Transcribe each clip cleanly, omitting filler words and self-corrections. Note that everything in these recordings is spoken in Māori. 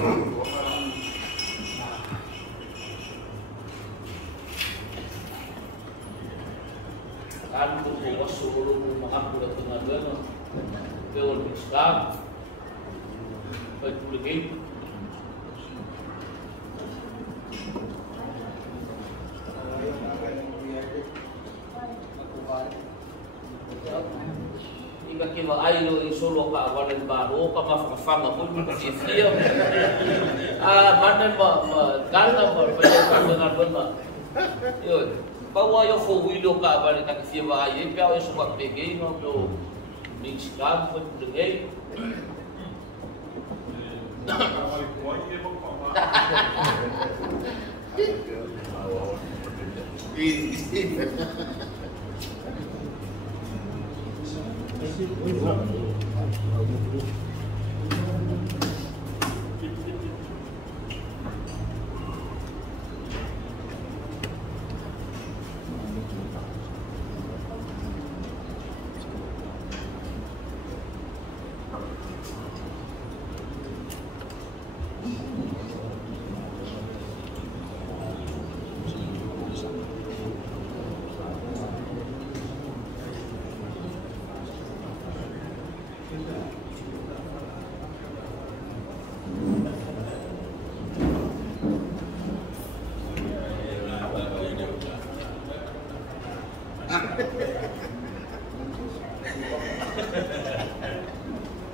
Kan buku suruh maaf udah tengah dua, keluar Islam, baik lagi. Ika kiwa ailo i solo ka Maualaivao ka mafanga pun silafia. Mana gana dengan benar. Yo, bawa yo wilo ka balik ka kiwa ai pia o so ka pegei no do Mexican pun pegei.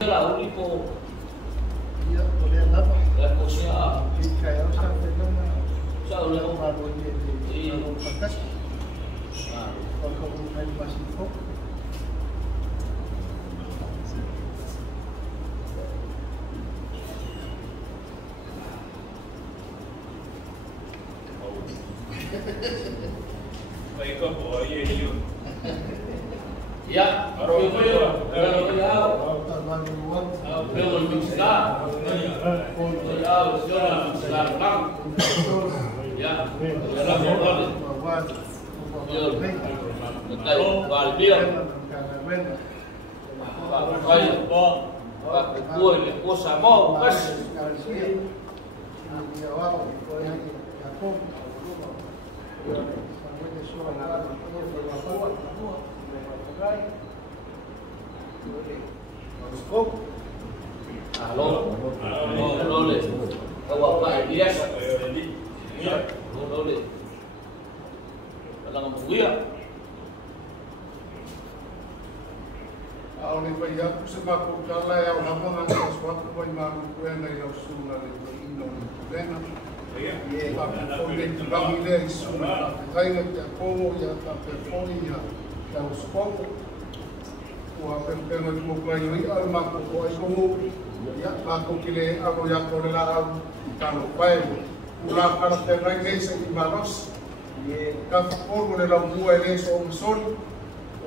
La único la cosa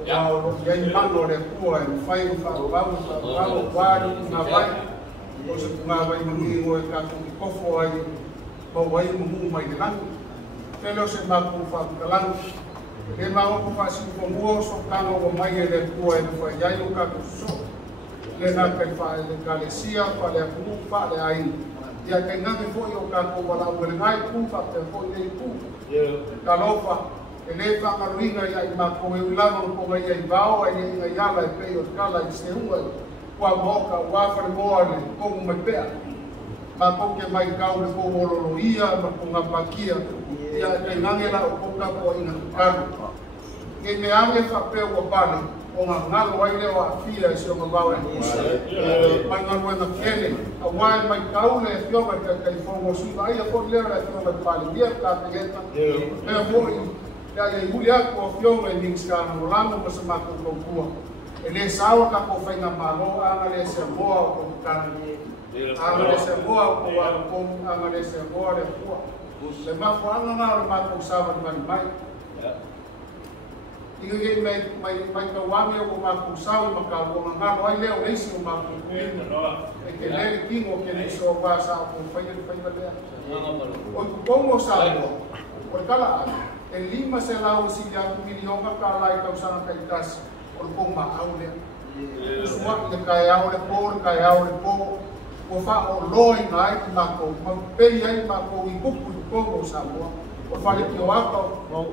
ya, Malo le Atua e Faifeau Toeaina na vai o se vai mungi o ka ki kofo ai o vai mungu mai lang pelo se Matu fa kalang e ma o fa si ko mo so kano o mai le Atua e fa ya yo ka so le na ka fa le kalesia fa le ku fa le ai ya ka nga me fo yo ka ko wala o le ngai ku fa te fo le ku ka lo fa ele fa maruinga ya ma ko e lava ko mai ai vao ai ngai ala e pe o kala i se ua kwa moka wa fa moale ko mai pe ma ko ke mai ka o ko lo ia ma ko nga pakia ya ke ngangela o ko ka ko ina ka ke me ame fa pe o pale o nga ngalo ai le wa fia se o vao e ma ngalo na kene a wa mai ka o le fio ma ka fo mo su ai ko le ra fio ma pale dia ka pegeta e mo ya iulia ko fionga ni skana rolando mo sa Matu ko kua ele sawa ka ko faina Malo anga le Samoa ko kan anga le Samoa ko wa ko anga le Samoa le kua le ma ko anga na ma ko sawa ni mai inge mai ka wame ko ma ko sawa ma ka ko nga no ai le o isi o ma ko e ke le kingo ke ni so pa sa ko faina le o ko sawa o kala el lima se la usia milion ka lai ka usana ka itas o ko ma aule uswa le ka ya o le por ka ya o le po o fa o loi ngai mako ma pei ai mako I kuku I Kongo Samoa o fale ki o aka o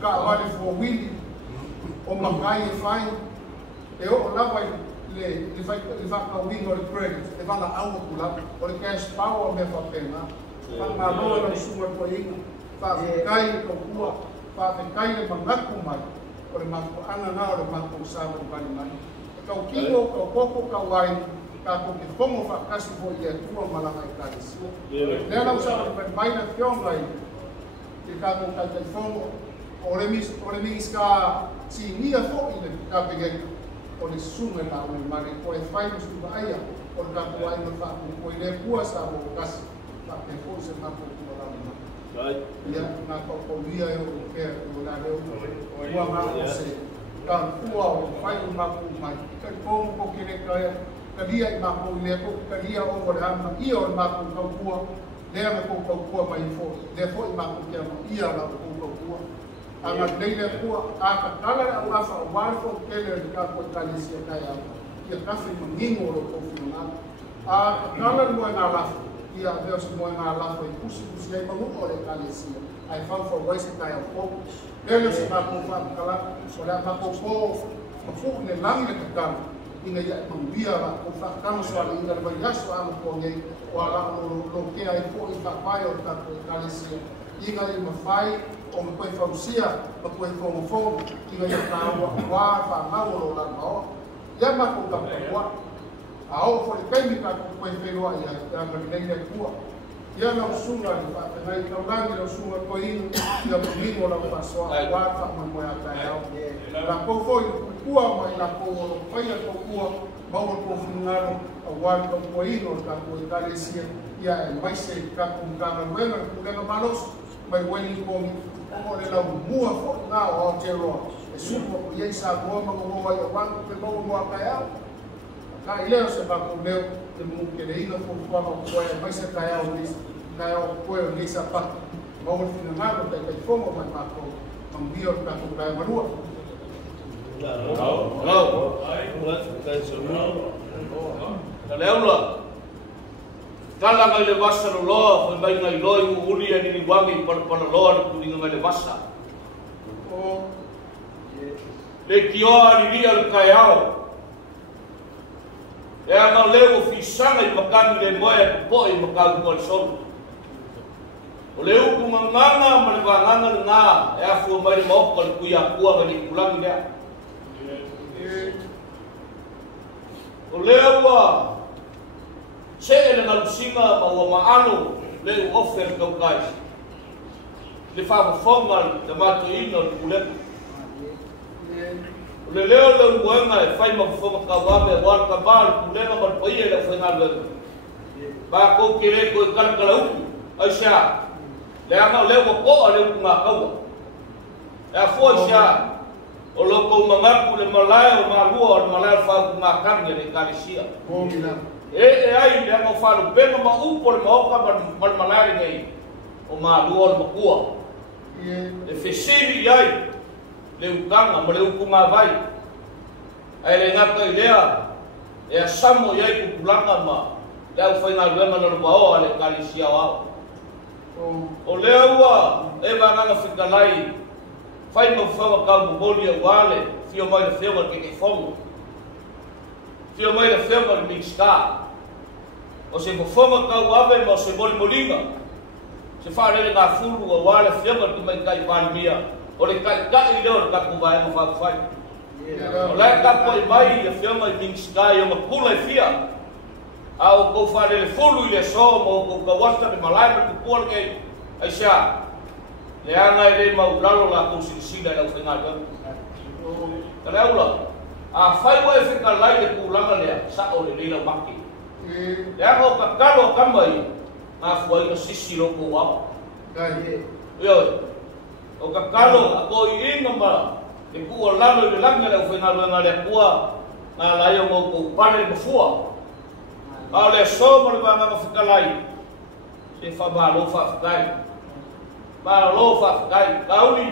ka wale fo wili o makai e fai e o lava le fai ka wili o le credit e vala au kula o le cash power me fa pena fa malo na suma ko inga fa kai ko kua fa kai le mangaku mai o le mako ana na o le mako Samoa bani mai ka kilo ka koko ka wai ka ko ke fongo fa kasi fo ia tua malanga I kasi le na usa ko mai na fionga I ka ko ka te fongo o le mis ka si nia fo I le ka pege o le sunga na o mare ko e fai su aia o ka ko ai no fa ko le kua sa o kasi fa ke fo se ma ko ko la ma right ia na ko via o ke o la le o ma o se ka kua o fai ma ko mai ka ko ke le ka kalia I ma ko le ko kalia o ko la ma I o ma ko ka kua le ma ko ka kua mai fo le fo I ma ko ke ma ia la ko ka kua anga leile kua a ka kala a wafa o walfo kele ka ko kalisia kai a ia kafi mangingo o ko funa a kala mo na la ia Deus mo na la foi kusi ai ma o le kalisia ai fa for voice kai a ko ele se ma ko fa kala so la ma ko fo ne lang le ka ina ia mambia la ko fa kama so ala ina le yaso ama ko ngai o ala lo ke ai fo I fa pai o ka kalisia ina I ma fai o me koe whausia, ma koe whongo I ngai a kāua wā whamau o la mao. Ia mako ka kua, a o fo le kaimi ka koe whenua I a ngari nei kua. Ia na usunga I whapengai, na ulangi na usunga koe inu, ia mingo la whasoa, wā whamau a kai au. La kou fo I kua mai la kou o whaia kou kua, maua kou whingaru, a wā koe inu ka koe kalesia, ia e maise ka kou kāna luenga, Pulega Malos, mai wani komi, o le Laumua O Aotearoa e supo o iei sa goa ma o ai o wangu te mau moa kai au ka I leo se bako leo te mu ke le ina fo kwa ma koe mai se kai au nisi kai au koe o nisa pa ma o fina ngaro kai kai fongo mai mako mambia o kako kai Malua ka leula kala ngai le wasa no loa, foi mai ngai loi uli ani ni wangi para loa ni kuninga ngai le wasa. Le kioa ni lia le kai ao. E ana leo fisanga I makani le moe po I makau mo le sonu. O le uku nganga ma le wanganga le ngā e afu mai le maoka le kuia kua ngai kulangi lea. O leo wa se ele ngalusinga ma ua maalo le u offer kau kai. Le whaafonga le matuina le Pulega. O le leo le uenga e whai mafonga kau wabe wala ka bāle Pulega ma le paia le whainga luenga. Ba kou kere koe kalakala uku, ai sia. Le anga leo wa koa le uku ngā kaua. E a fua sia, o loko mangaku le malaya o Malua o le malaya whaaku ngā kangia le kalisia. E ai le anga whalu pena ma upo le maoka ma le malaya ngai o Malua o le makua. E whesiri ai le ukanga ma le uku ngā vai. Ai le ngata I lea, e a samo iai kukulanga ma le au whainga luenga na lupao a le kalisia o au. O lea ua e wanganga whikalai whai ma whawa kau mumoli a wale fio mai le whionga ke ke whongo. Fio mai le whionga le mixka. O se whonga kau awe ma o se moli molinga. Se whaarele ngā furu a wale whionga ki mai kai whalimia. O le kai kai leo le kaku vai ma whakawhai. O lai kapo I mai le whionga I mixka I o makula I fia. A o kou whaarele fulu I le so ma o kou kawasta me malai ma kukua kei. Ai sia. Le anga I le maulalo la kou sirisida I lau whainga leo. Ka lea ula. A whaiwa e whikalai le kūlanga lea. Sa o le leila maki. Le anga o kakalo kamai. Ngā fuaina sisi loko wao. Ioi. O kakalo a koi inga ma. Le kua lalo I le langa leo whainga luenga lea kua. Ngā lai o ngau kou pane le mafua. A le so mo le wanga whikalai. Se whamalo whawhikai. Malo whawhikai. Kauli.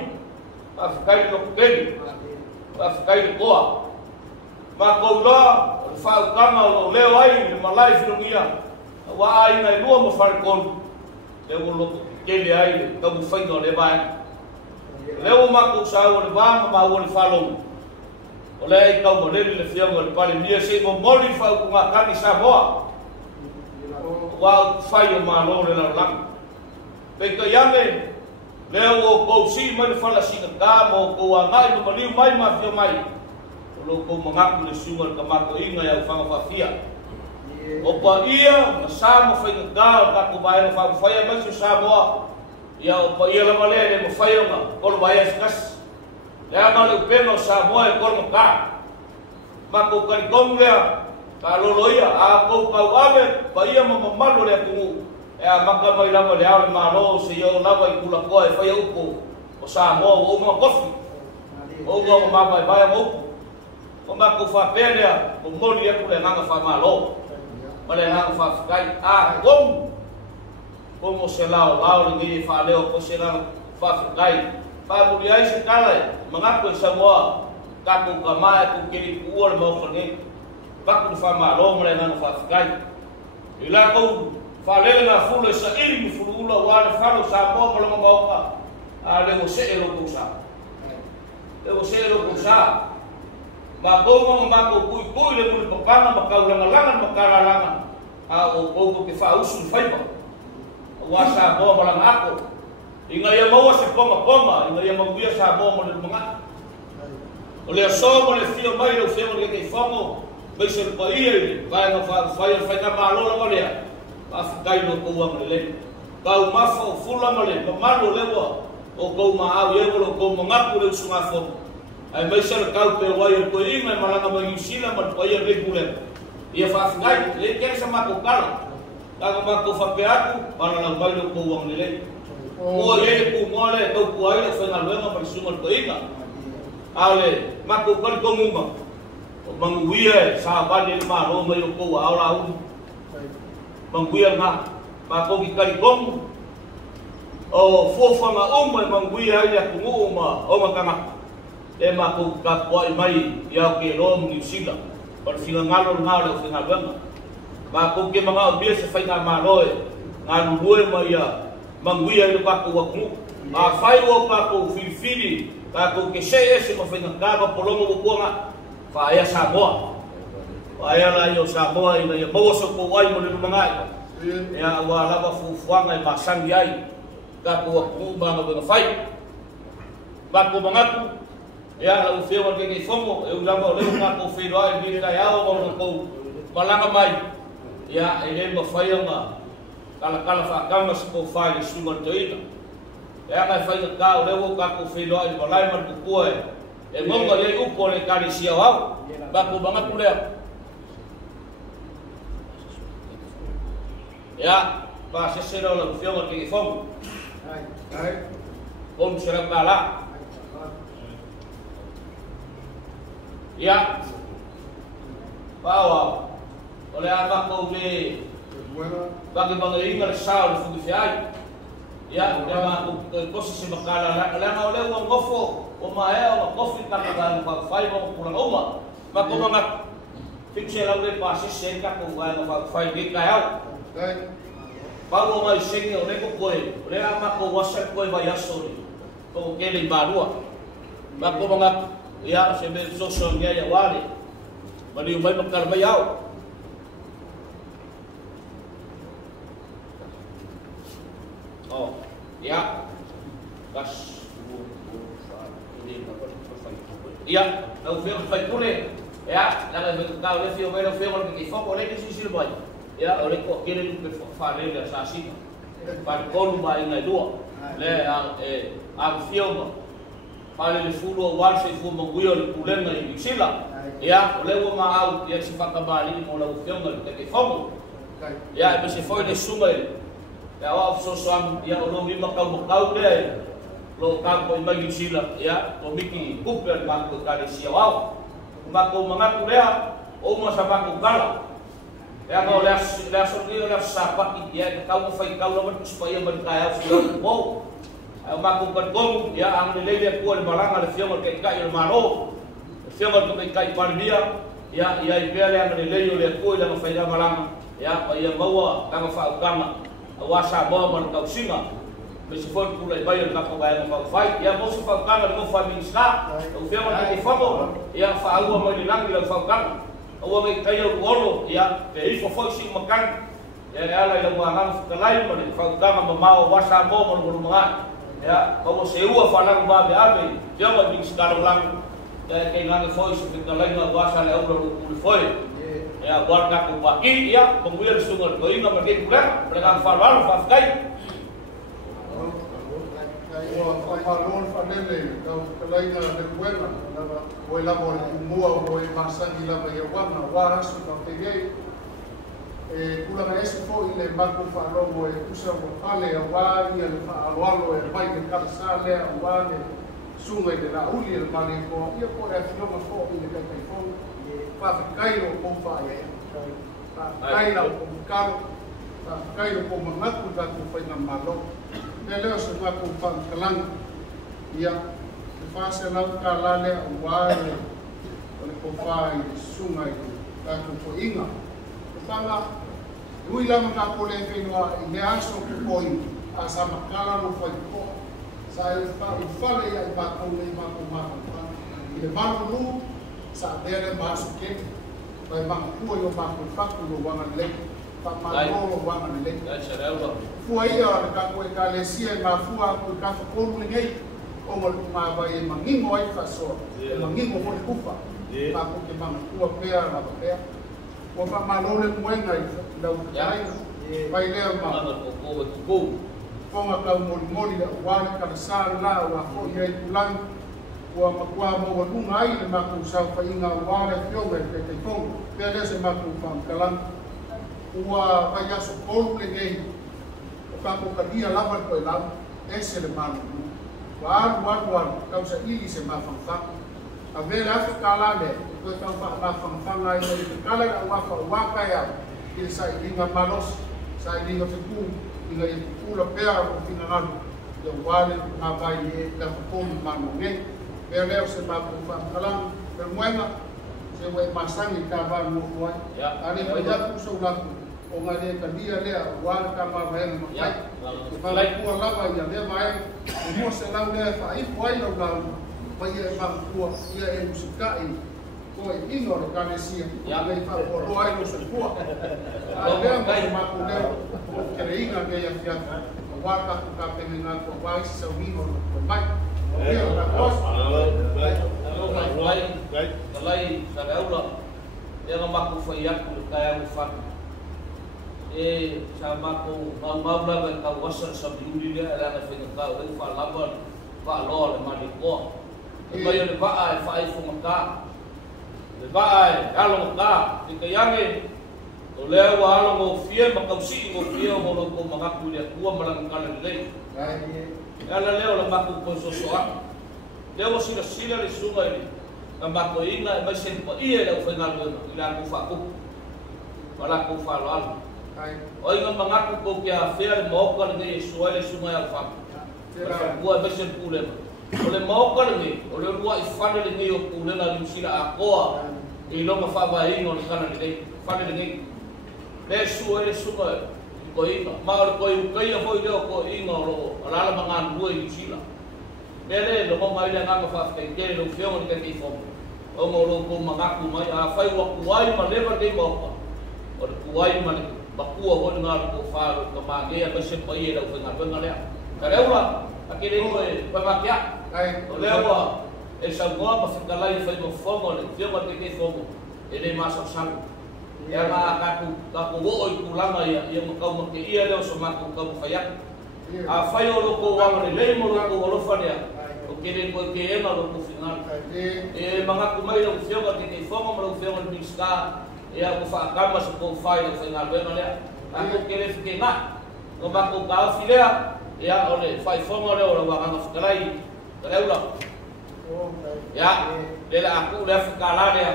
Whawhikai no kukeni. Whawhikai le koa. Ma kou la. Whaukanga o leo ai. Le malai whilungia. wa ai ngai lua mo far kon le o lo kele ai ka mu fai no le vai le o ma ku sa o le va ma o le falong o le ai ka mo le fia mo le pale mia se mo moli fa ku nga ka ni Samoa wa fai o ma lo le la lang pe ka yame le o ko si ma le fala si ka mo ko wa ngai no mali mai ma fia mai lo ko mga ku le sunga ka ma ko inga ya fa fa fia o pa ia sa mo fai ka ka ku vai no fa fa ma su Samoa ia o pa ia la male mo fai nga ko vai as le ama le peno Samoa e ko ka ma ko kan kom le ka lo ia a ko ka ave pa ia mo mamalu le ku e a maka mai la le a Malo se yo la vai ku la ko e fai o Samoa o mo kofi o mo ma vai mo o ma ko fa pele o mo le ku le nga fa Malo Male hang fa kai a gom como se lao ni Fale o ko se la fa kai pa mu ai se kala mga ko Samoa ka ko kama ko kiri ku o mo ko ni ba ko fa Malo male hang fa kai ila ko Fale na fulu sa ilmu fulu wa le fa Samoa ko mo ka a le o se ero ko sa le o se ero ko sa ma ko ma ko ku le ku papana ma ka ulang-ulangan makaralangan a o ko ke fa usul faipa wa sa bo malang ako inga ya mo se ponga inga ya mo bia sa bo mo le mga o le so mo le fio mai le fio ke fongo mai se pa ia vai no fa fai ka malo la le a kai no ko wa le ka u ma fo fula mo le malo le o ko ma a ye ko mga ku le usugafono ai mai se ka pe wa ye ko inga malanga mo sila mo pa ia le kule ia fa ngai le ke sa ma ko kala ka ma ko fa pe aku mana na mai ko wang le o ye ku mo le ko ku ai fa na luenga pa sumo ko ina ale ma ko ko ko mumba o manguia sa ba le ma ro mai ko wa ala u manguia na ma ko ki kali kom o fofa ma o manguia ia ku mo ma o ma kama e ma ko ka ko mai ia ke ro New Zealand por fina ngalo ngalo fina banga ma ko ke mga obia se fai na Malo ngalo lue ma ia manguia le pa ko ku a fai o pa ko filfili pa ko ke se ese mo fina ngalo polomo ko nga fa ia Samoa fa ia la yo Samoa ina ia mo so ko wai mo le Lumana'i ia wa la ba fuanga i masang ai ka ko ku ba no fai ba ko mangaku ya o feo que fomo eu lavo le uma ko feo ai vire da ao mo ko palanga mai ya ele mo fai uma kala fa kama se ko fai Faifeau Toeaina ya ka fai ka o le ka ko feo ai balai mar ko e mo le u ko le kali sia wa ba ko banga pule ya ba se sero le feo que fomo ai kom será bala ya bawa oleh apa kau le bagi bagi ingat sal fugi fiai ya dia ko se bakala la na ole o ngofo o mae o kofi ka ka ka fai mo pulang oma ma ko mga fixe la le pasi se ka ko wa no fai ge ka au bawo mai sengi o le ko koe le ama ko wasa koe vai asori ko ke le Malua ma ko mga ya se me social media ya wale mali mai makar bayau oh ya kas ya au feo fai pule ya la ka le feo que foco le que si boy ya ole ko kire lu ke Fale le sa si pa ko lu mai ngai dua le a feo Fale le fulu o se fu mo guio le pulenga i sila ya ole o ma au ya se fa kabali mo la ufionga le ke fogo ya be se foi le suma ya o so am ya o lo mi makau le lo ka ko i sila ya o miki kuper ma ko ka le sia wa ma ko manga kulea o mo sa ma ko kala ya ko le so ni le sa pa ki ya ka ko fai ka lo mo supaya man kaya fu mo ma ko kon ya ang lele ko le balanga le fioma ke ka il Malo fioma ko ke ka pardia ya i pele ang lele le ko le fai da balanga ya pa ia maua kanga whaukanga awa Samoa man kausinga me se foi pula vai na papai na fai ia mo se whaukanga no faminska o fema na ke famo ia whaua mai langi la whaukanga o mai kai o olo ia pe ifo foi si makan ia ala ia mo anga kalai mo whaukanga mamao wa Samoa mo Lumana'i ya como se ua falang ba be ave ia mo minska lang ke ngana foi se kalai na wa sa le o foi ya guarda ko paki ya pengwir sungai ko inga pergi pulang mereka farwal fafkai Falon Fale kau kelaina de buena o la Laumua O Aotearoa waras kau tege pulang ese foi le Matu Falon o usa o Fale wa Viia le Atua e vai de Sale wa de sungai de la uli el maliko ia ko e fioma fo ile Faifeau Toeaina o Faifeau Toeaina o Malo Toeaina o Matu da ko Faigamalo leo se va ko Kalang ia FAST le Usugafono o ko fai sungai da ko uiga tanga uiga ma ko le fenua i le aso ko koi asa makala no Faifeau sai Fale ia ba ko le ma ko ma i le mamalu sa dele masu ke vai bangu yo bangu faku lo wana le pa malo wana le fua ia ka ko ka le sia ma fua ko ka ko ngei o mo ma vai mangingo ai faso mangingo ko kufa pa ko ke bangu ko pea na pea ko pa malo le muenga da uai vai le ma ko fonga ka moli da wale ka sala la wa ko ia tulang wa Matua mo Lumana'i le Matu soifua wale fionga ke te fong pele se Matu Kalang ua vai aso kolu le ngei o whakokadia lava koe lau ese le Malo wa alu kausa ili se mawhangwhaka a vele afi kalale koe tau mawhangwhanga i te kala a wafa waka ia i le sailinga malos sailinga whiku inga i pula pea o whinganganu ia wale ngā vai e la whakonu mano ngei pea leo se Matu Kalang pe muenga se wai masangi ka ba no wai ale pa ya ku so la o ngale ka dia le wal ka ma ba no mai pa lai ku la ba ya le mai mo se la le fa i wai no la pa ya ba ku ya e musikai ko e ino ka le sia ya le fa ko ro ai no se ku ale ba ma ku le ke re inga ke ya fia wa ka pe na ko wai se wi no mai Kalai saraula dia ngamaku fayak kaya ufak sama ko mamalu ka wasan sabiuli dia ala na fenga ka fa laban fa lo le maliko bayo le ba fa ifu maka le ba kalau maka dikayange ole wa lo mo fie makausi mo fie mo lo ko makaku dia tua malang kala le ala leo la maku ko sosoa leo sila le sungai kambako ina mai sempo ia le fenalo ila ku fa ku wala ku fa lo o inga mangaku ko kia fea mo ka le Suia le sungai al fa bua besen pule ole mo ka le ole lua i fa le ngi o pule na sila akoa i lo ma fa ba ingo le kana le fa le ngi le Suia le sungai ko inga ma ko i kai a foi leo ko inga lo ala mangan bua i sila le lo mai le nga fa ke ke lo feo ni ke fo o mo lo ko mangaku mai a fai wa kuai ma le ba de mo o kuai ma ba kua ho nga ko fa ko ma ge a se pa ye lo fa nga le ka le ula akile ko pa ma kia o le wa e Saunoa ma fa la i fa mo fo mo le feo ma ke fo mo e le ma sa sang ya ma ka ko wo i kulanga ya mo ka mo ke ia le so ma ko ka mo fa ya a fai o lo ko wa le mo lo ko lo fa ya kene ko ke ena lo ko final e manga ku mai lo fio ka ke fonga mo lo fio mo miska e a ko fa kama so ko fai lo final beno le a ko kene fike na ko ba ko ka filea e a ole fai fonga le o wa nga fkalai kaleula ya le la aku le fkala le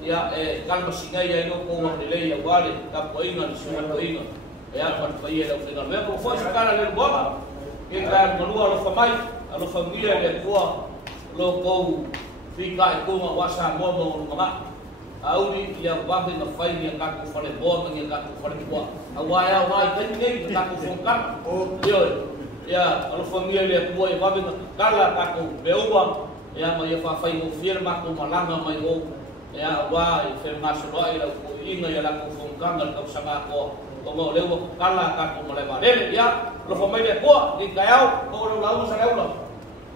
ya e kalma singai ya no ko mo le ya wale ka ko inga ni so ko inga e a ko fai lo final beno ko fo fkala le boba ke ka Malua lo famai alo familia le tua lo ko fika e ko wa Samoa mo ngama Auri ia wahi na whai ni a kako whare bōna ni a kako whare kua. A wai a wai kai nei na kako whongkana. Ia alofamia le Atua ia wahi na kala kako beua. Ia ma ia whawhai o whiere mako malanga mai o. Ia wai whengasoa i lau ko inga ia lako whongkana kau sanga koa. O mo lewa kala kako Maualaivao. Ia alofamia le Atua ni kai au ko lau lau sa leula.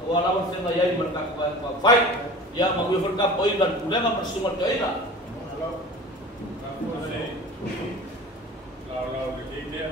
Wa lau whenga iai ma kako whai. Ia ma ui whanka poina Pulega Ueligitone Toeaina. Lao de India.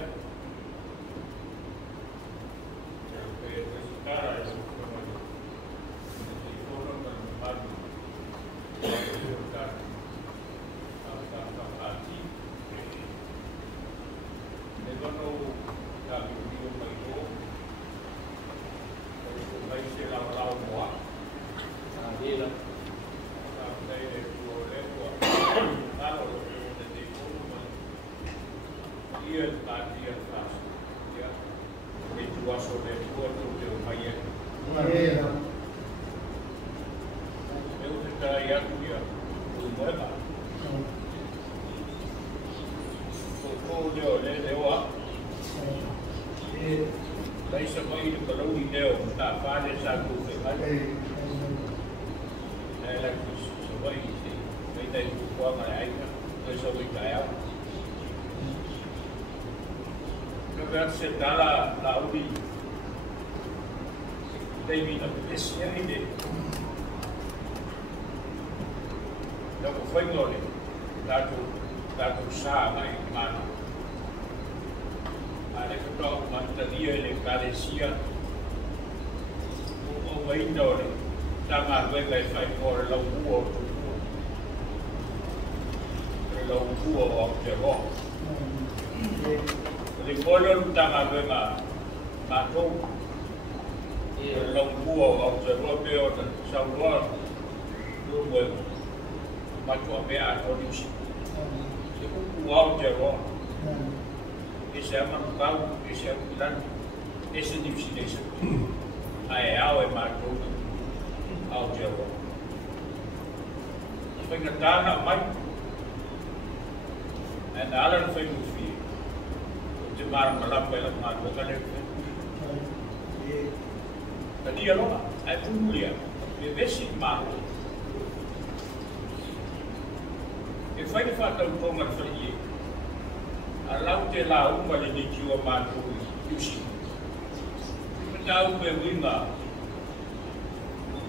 Laumua O Aotearoa. Le kolo tanga venga Matu. Laumua O Aotearoa pe o Saunoa. Lumana'i. Matua pe a nisi. Le kuku O Aotearoa. Ese amata, ese uiga, ese nisi nese. Ai ao e Matu Aotearoa. Venga tana mai. En alle Faifeau Toeaina, maar malap bij het maken kan ik. Dat die lona, hij voelt je, je wist niet maar. Ik vind het vaak ook om het verliezen. Allow te la maar in dit jaar maar voor je zien. Ik ben ook bij uiga.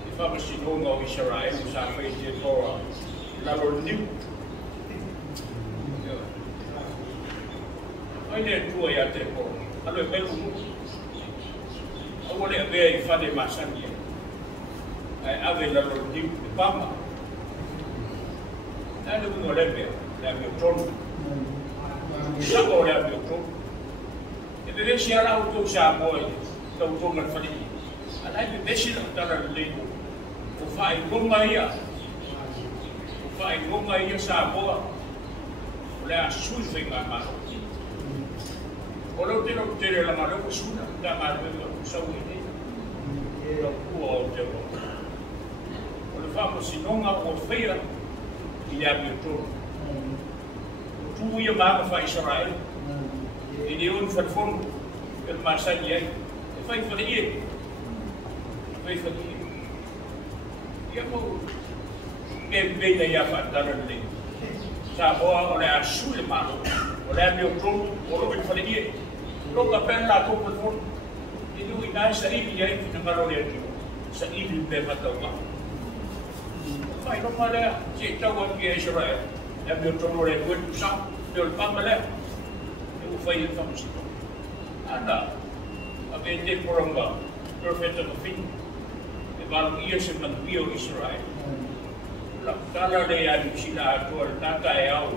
Ik heb misschien ook nog Israël, zou ik je voor Malo nieuw. Ai le tua ia te po. Alo e pelu. Awole ave ai fale masani. Ai ave la lo di pama. Ai lu no lebe, la mio trono. Sago la mio trono. E beve si ala auto Samoa, tautua ngal fale. Ai beve si la tara le. O fai goma ia. O fai goma ia Samoa. Le asufe Malo. Kalau tidak berjaya dalam Malo sudah tidak ada usaha ini. Laumua O Aotearoa. Kalau faham sinonga o feira ia betul. Tu ia maga fa Israel. Ini un verfon el masanya. Faifeau Toeaina. Faifeau Toeaina. Ia mau bebeda ia fataran le. Samoa oleh asul Malo. Oleh betul oleh Faifeau Toeaina. Loka pela ko po itu ina sa ibigay pinangarolen sa ibil be matawa. Fai no mala si tawag ki Israel. Ya bi tolore ko sa dol pamale. Eu fai fa musito. Ada abende poranga profeta no fin. E balu ia se manvio Israel. La kala le ya sila ator tata e au.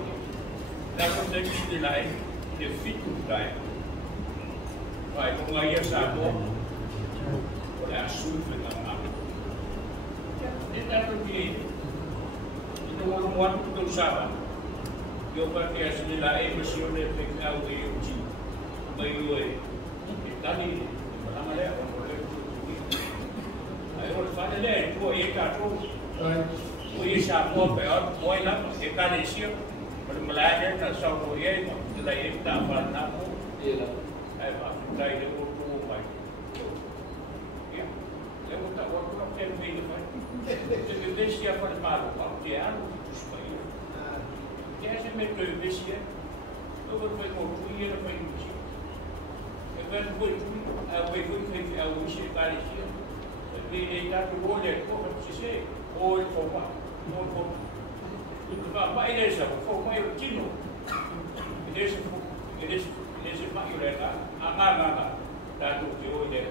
La ko te sila e de fitu dai. Vai com a ia Samoa, olha a surfa da Malo. Então porque não há um ano que eu usava. Eu para as de lá é mas eu nem pegava o eu tinha. Mas eu está ali, na maré, aí eu falei tu aí cá tu. Ui Samoa pe on moi na e kalesia. Malaya na Saunoa la e ta na mo. Ai ba dai de o tu mai. Ya. Le mo ta o no ken vi de mai. Se desia para Malo, Aotearoa tu spai. Ya se me to desia. Eu vou fazer uma coisa para isso. Eu vou fazer a uiga para isso. Ele está do olho, como se diz, olho forma, olho forma. Mas ele é só forma eu tino. Ele é mais legal. Amata, tá do teu olho.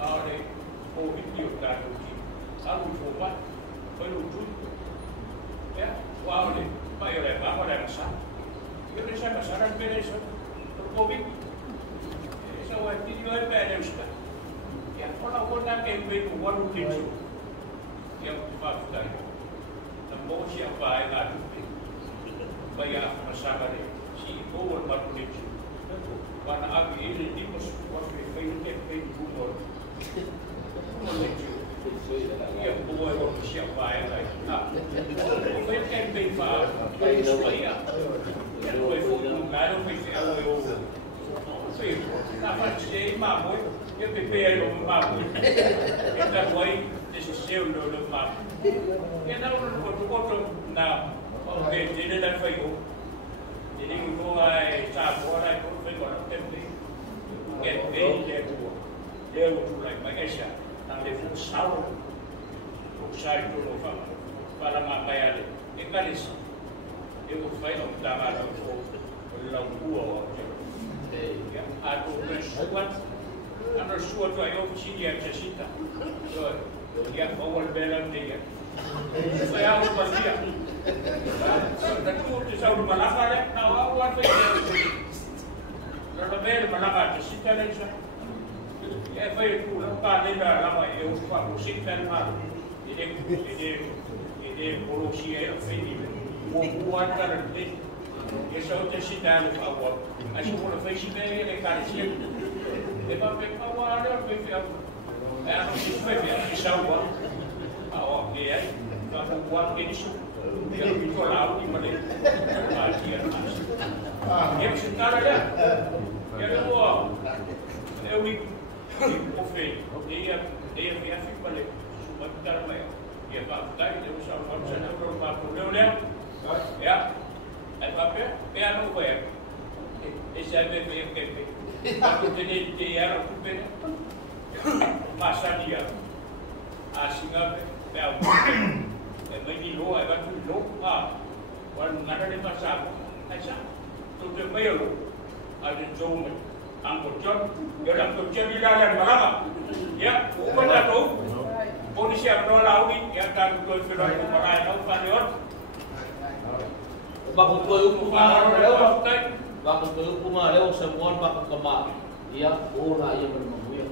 Olha, o vídeo tá do teu. Algo forma, foi o tudo. É, o olho, mais legal, olha essa. Eu deixei passar a beleza do Covid. Essa é a vida é beleza. E agora eu vou dar tempo para o ano que vem. E eu vou fazer. Não vou se apagar lá. Vai a passar a lei. Se eu vou para o leite. Quando a vida ele diz que você foi o tempo do humor. O leite. E eu vou se apagar lá. Foi o tempo para isso aí. Foi um cara que fez na parte de mamalu, eu bebi o mamalu. Então foi desse seu no mamalu. E não outro na o que ele da Faifeau. Ele não vai Samoa aí foi agora tempo. É bem é boa. Eu tu lá mas essa na levou sal. O sai do para mamalu. E caliça. Eu vou fazer um trabalho com o Laumua O Aotearoa. A sua tua eu fiz a cacita. E a boa bela dia. Foi a outra dia. Da tua de Saunoa Malua, na outra foi. Na bela Malua cacita lá já. E foi tu não para lá lá eu faço cacita lá. Ele coloquia ele fez o antara dele. Essa outra cidade no favor. A segunda fez ele carecia. E para pegar o ar eu fui ver. É não se foi ver que Saunoa. Ah, ok aí. Para o ar que isso. Eu me tornar o maneiro. Ele se cara lá. Ele eu me ofei. Dia via fica ali. Suba cara maior. E para daí eu só vou ser não para o Leonel. É. Aí papel, é a nova época. Esse aí veio que quando ele era o pé, massaria. Assim é bem de novo, vai tudo louco, quando nada de passar, aí já, tudo é meio, a gente zoom, angkut, eu não estou te virando na lama, ya, o que está todo, polícia não lá o ya está tudo virando na lama, não faz outro. Bakit ko yung pumareo? Bakit ko yung pumareo sa buwan bakit kama? Iya, una iya bermamuya.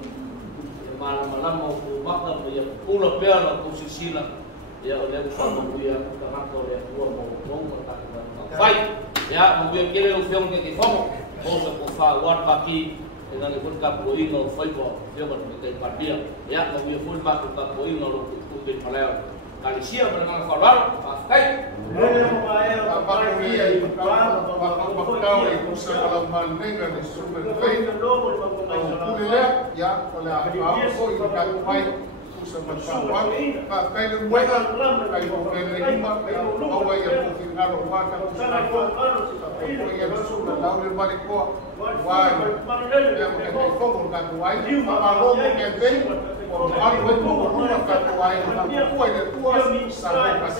Malam-malam mau pumak na iya pula pela posisila. Iya oleh sa mamuya karena oleh dua mau dong bertakwa. Fai, ya mamuya kile yung film ke Faifeau. Mau sa kufawan baki dengan ikut kapuin no Faifeau. Dia berbicara padia. Ya mamuya full bakit kapuin no kumpin Malaya. Kalesia berenang korban, pakai. Bakau itu segala manega di sumber lain. Pulega ya oleh apa kau ini kan baik sumber kawan. Pakai dan buat kai penerima bawa yang mungkin kalau mata kau yang sudah tahu balik kau. Wah, yang mungkin kau kan wah. Mamalu mungkin Malo itu rumah Tautua yang kuai dan tua sampai pas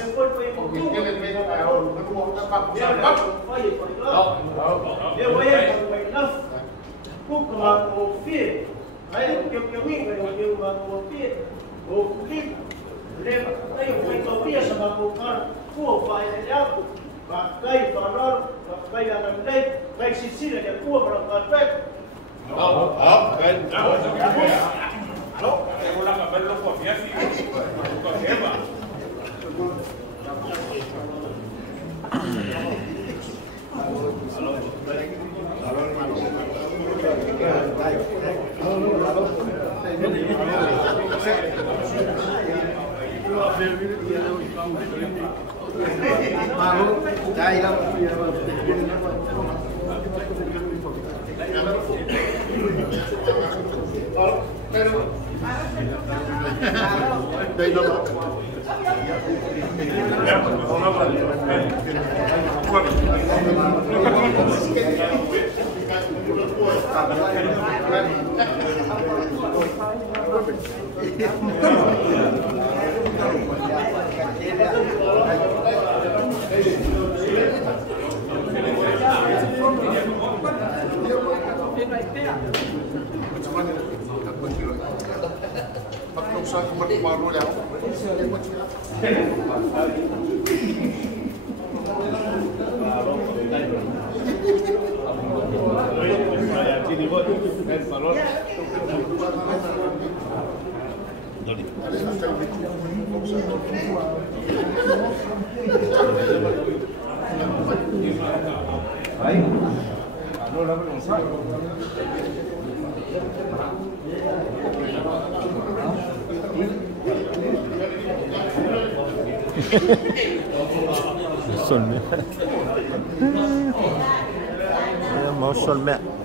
mungkin ele bem kalau kedua dapat sampai. Eu vou na pouco o fio, aí o que eu vim eu o fio, o fio leva aí o que eu via sama o cara o pai ele alto, vai falar, vai andar, vai se sira de tua para fazer. No, eu vou lá para ver o que é filho. O que é va. Malo, dai la. Solme. Mau solme.